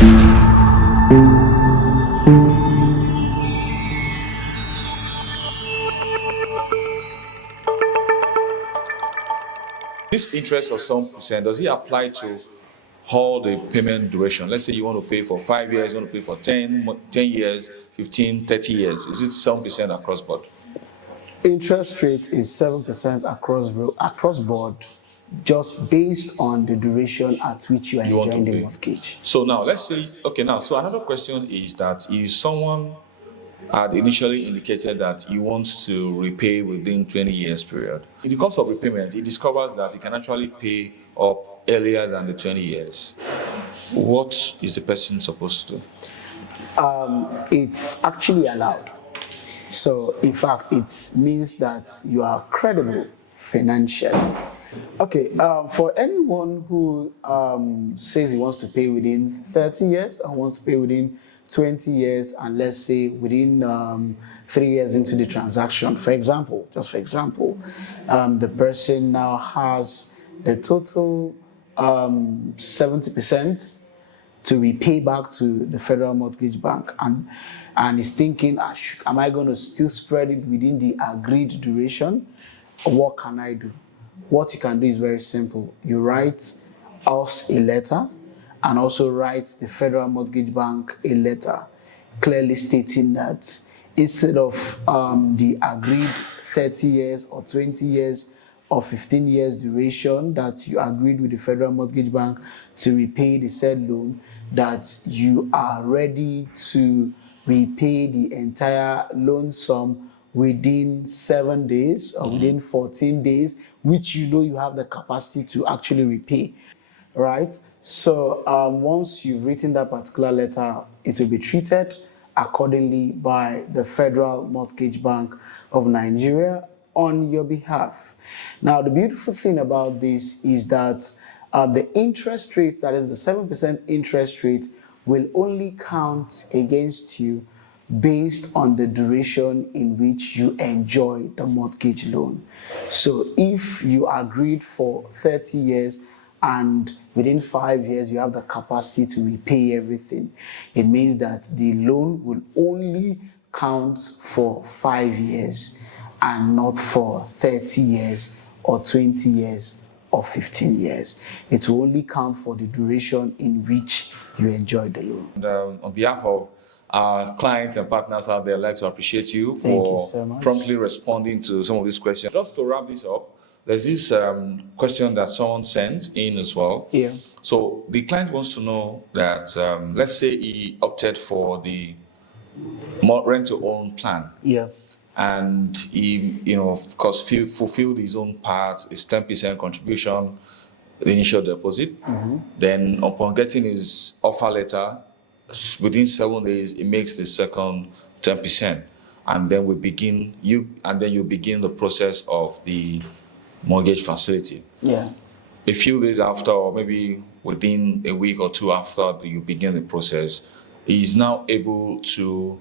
This interest of some percent, does it apply to all the payment duration? Let's say you want to pay for 5 years, you want to pay for 10 years, 15, 30 years. Is it some percent across board? Interest rate is 7% across board, just based on the duration at which you are enjoying the mortgage. So now let's say, so another question is that if someone had initially indicated that he wants to repay within 20 years period, in the course of repayment, he discovers that he can actually pay up earlier than the 20 years. What is the person supposed to do? It's actually allowed. So, in fact, it means that you are credible financially. Okay, for anyone who says he wants to pay within 30 years or wants to pay within 20 years, and let's say within 3 years into the transaction, for example, the person now has the total 70% to repay back to the Federal Mortgage Bank, and is thinking, am I going to still spread it within the agreed duration, or what can I do? What you can do is very simple. You write us a letter and also write the Federal Mortgage Bank a letter clearly stating that instead of the agreed 30 years or 20 years or 15 years duration that you agreed with the Federal Mortgage Bank to repay the said loan, that you are ready to repay the entire loan sum within 7 days or within 14 days, which you know you have the capacity to actually repay, right? So once you've written that particular letter, it will be treated accordingly by the Federal Mortgage Bank of Nigeria on your behalf. Now, the beautiful thing about this is that the interest rate, that is the 7% interest rate, will only count against you based on the duration in which you enjoy the mortgage loan. So if you agreed for 30 years and within 5 years you have the capacity to repay everything, it means that the loan will only count for 5 years and not for 30 years or 20 years or 15 years. It will only count for the duration in which you enjoy the loan. And, on behalf of our clients and partners out there, I'd like to appreciate you for promptly responding to some of these questions. Just to wrap this up, there's this question that someone sent in as well. Yeah. So the client wants to know that, let's say he opted for the rent-to-own plan. Yeah. And he, of course, fulfilled his own part, his 10% contribution, the initial deposit. Mm-hmm. Then upon getting his offer letter, within 7 days, he makes the second 10%. And then you begin the process of the mortgage facility. Yeah. A few days after, or maybe within a week or two after you begin the process, he is now able to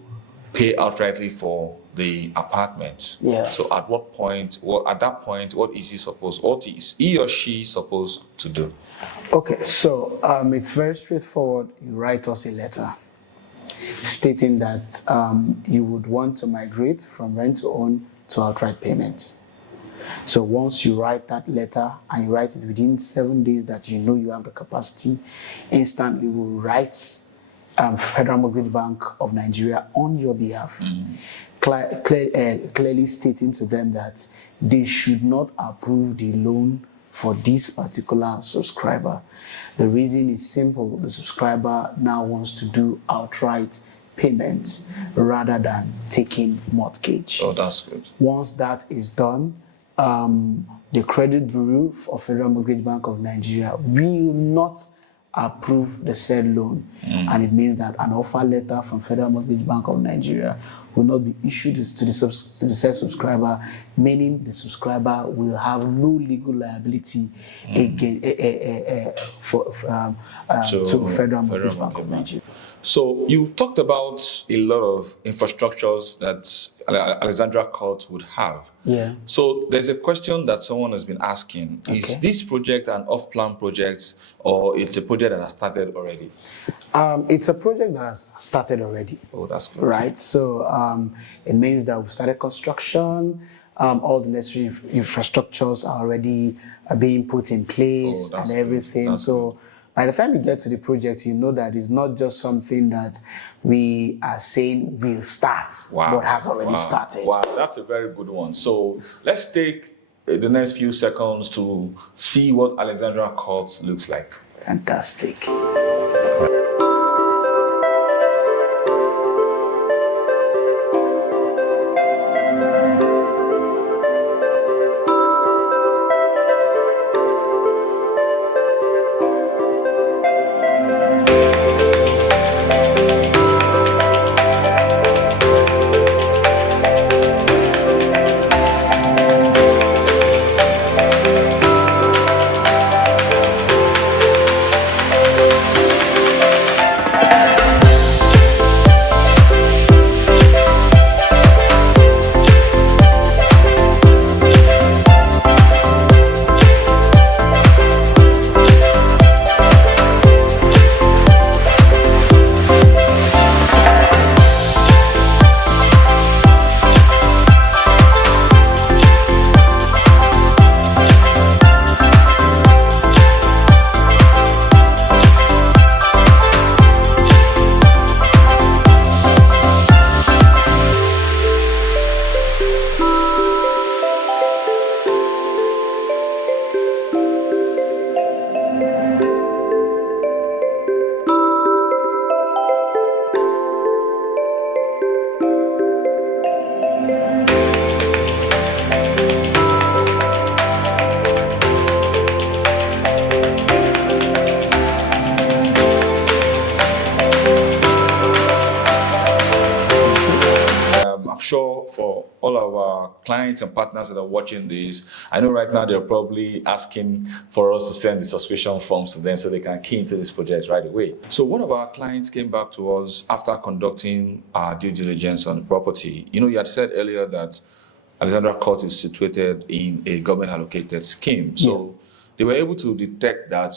pay outrightly for the apartment. Yeah. So at what point, what is he or she supposed to do? Okay, so it's very straightforward. You write us a letter stating that you would want to migrate from rent to own to outright payments. So once you write that letter and you write it within 7 days that you know you have the capacity, instantly we'll write Federal Mortgage Bank of Nigeria on your behalf, clearly stating to them that they should not approve the loan for this particular subscriber. The reason is simple. The subscriber now wants to do outright payments rather than taking mortgage. Oh, that's good. Once that is done, the credit bureau of Federal Mortgage Bank of Nigeria will not approve the said loan, and it means that an offer letter from Federal Mortgage Bank of Nigeria will not be issued to the said subscriber, meaning the subscriber will have no legal liability again to Federal Mortgage Bank of Nigeria. So you've talked about a lot of infrastructures that Alexandra Courts would have. Yeah. So there's a question that someone has been asking. Is this project an off-plan project, or it's a project that has started already? It's a project that has started already. Oh, that's good. Right. So it means that we've started construction. All the necessary infrastructures are already being put in place and everything. So by the time you get to the project, you know that it's not just something that we are saying will start, but has already started. Wow, that's a very good one. So let's take the next few seconds to see what Alexandra Courts looks like. Fantastic. Sure, for all of our clients and partners that are watching this, I know right now they're probably asking for us to send the subscription forms to them so they can key into this project right away. So one of our clients came back to us after conducting our due diligence on the property. You know, you had said earlier that Alexandra Court is situated in a government allocated scheme. So they were able to detect that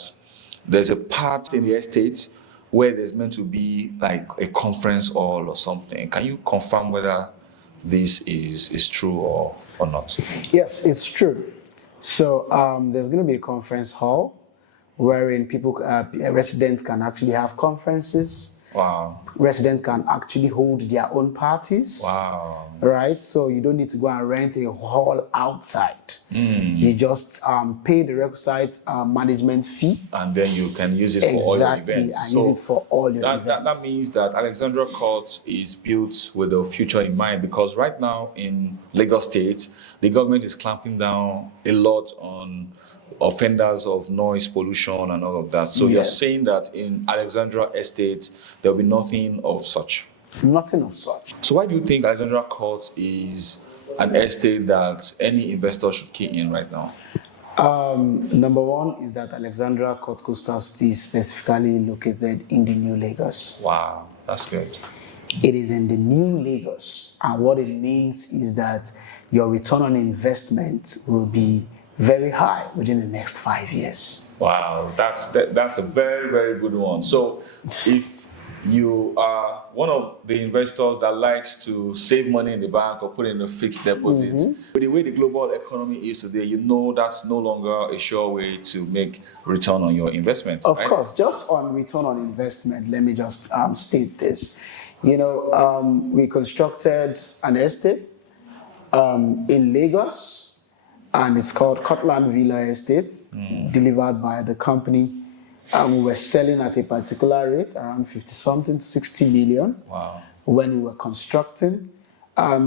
there's a part in the estate where there's meant to be like a conference hall or something. Can you confirm whether this is true or not? Yes, it's true. So there's going to be a conference hall wherein residents can actually have conferences. Wow. Residents can actually hold their own parties. Wow. Right? So you don't need to go and rent a hall outside. You just pay the requisite management fee. And then you can use it for all your events. And use it for all your events. That means that Alexandra Court is built with the future in mind, because right now in Lagos State, the government is clamping down a lot on offenders of noise pollution and all of that. So you're saying that in Alexandra Estate, there will be nothing of such? Nothing of such. So why do you think Alexandra Courts is an estate that any investor should key in right now? Number one is that Alexandra Courts Coastal City is specifically located in the New Lagos. Wow, that's good. It is in the New Lagos. And what it means is that your return on investment will be very high within the next 5 years. Wow, that's a very, very good one. So if you are one of the investors that likes to save money in the bank or put in a fixed deposit, with the way the global economy is today, you know that's no longer a sure way to make return on your investment. Of course, just on return on investment, let me just state this. You know, we constructed an estate in Lagos, and it's called Cortland Villa Estate, delivered by the company. And we were selling at a particular rate, around 50-something to 60 million. Wow. When we were constructing.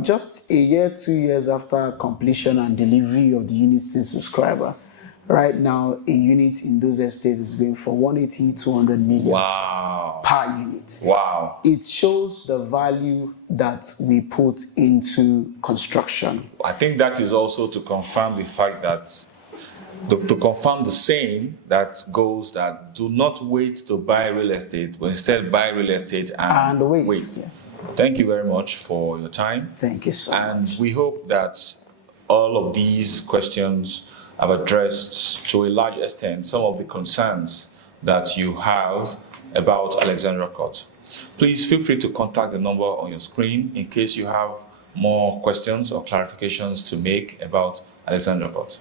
Just a year, 2 years after completion and delivery of the unit to subscriber, right now a unit in those estates is going for 180, 200 million. Wow. Per unit. Wow. It shows the value that we put into construction. I think that is also to confirm the fact that to confirm the saying that goes that do not wait to buy real estate, but instead buy real estate and wait. Yeah. Thank you very much for your time. Thank you so And much. we hope that all of these questions have addressed to a large extent some of the concerns that you have about Alexandra Court. Please feel free to contact the number on your screen in case you have more questions or clarifications to make about Alexandra Court.